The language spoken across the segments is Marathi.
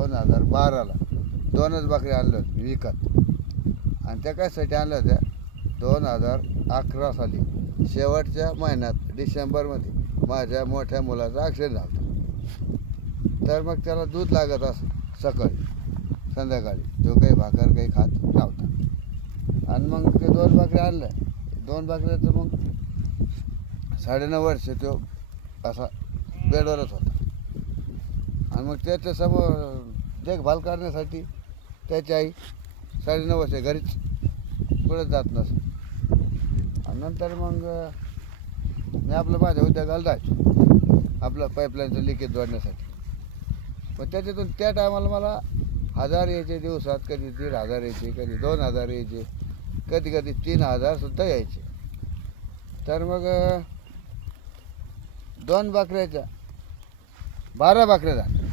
2012ला 2च बकऱ्या आणल्या होत्या विकत. आणि त्या कशासाठी आणल्या होत्या, 2011 साली शेवटच्या महिन्यात डिसेंबरमध्ये माझ्या मोठ्या मुलाचा ॲक्सिडेंट झाला. तर मग त्याला दूध लागत असं सकाळी संध्याकाळी, जो काही भाकर काही खात नव्हता. आणि मग ते 2 बकऱ्या आणल्या. 2 बकऱ्याचं मग 9.5 वर्ष तो असा बेडवरच होता. आणि मग त्याच्यासमोर देखभाल करण्यासाठी त्याची आई 9.5 वर्ष घरीच पुढे जात नसे. आणि नंतर मग मी माझ्या उद्योगाला जायचो आपलं पाईपलाईनचं लिकेज जोडण्यासाठी. पण त्याच्यातून त्या टायमाला मला 1000 यायचे दिवसात, कधी 1500 यायचे, कधी 2000 यायचे, कधी कधी 3000सुद्धा यायचे. तर मग 2 बकऱ्याच्या 12 बकऱ्या झाल्या.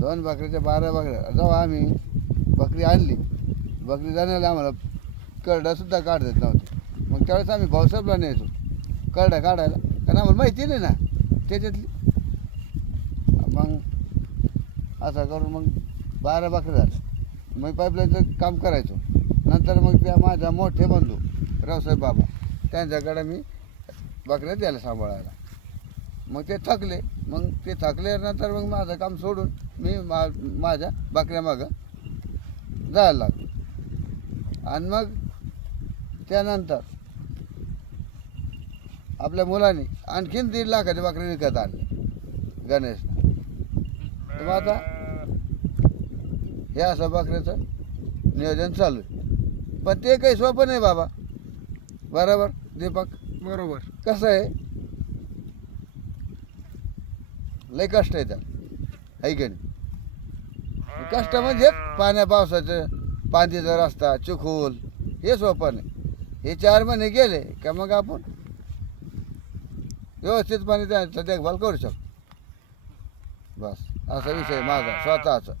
2 बकऱ्याच्या 12 बकऱ्या. जेव्हा आम्ही बकरी आणली, बकरी जाण्याला आम्हाला करडासुद्धा काढ देत नव्हते. मग त्यावेळेस आम्ही भाऊसाहेबला न्यायचो करडा काढायला, कारण आम्हाला माहिती नाही ना त्याच्यातली. मग असं करून मग 12 बकऱ्या झाल्या. मग पाईपलाईनचं काम करायचो. नंतर मग त्या माझ्या मोठे बंधू रावसाहेब बाबा त्यांच्याकडे मी बकऱ्या द्यायला सांभाळायला. मग ते थकले. मग ते थकल्यानंतर मग माझं काम सोडून मी माझ्या बकऱ्या मागं जायला लागलो. आणि मग त्यानंतर आपल्या मुलांनी आणखीन 1.5 लाखाच्या बकऱ्या विकत आणल्या गणेशला. तर मग आता हे असं बकऱ्याचं नियोजन चालू आहे. पण ते काही सोपं नाही बाबा. बरोबर दीपक? बरोबर. कसं आहे, लय कष्ट आहे त्याला, आहे की नाही? कष्ट म्हणजे पाण्या पावसाचं, पांदीचा रस्ता, चिखोल, हे सोपं नाही. हे 4 महिने गेले का मग आपण व्यवस्थितपणे त्याचं देखभाल करू शकतो. बस असा विषय माझा स्वतःचा.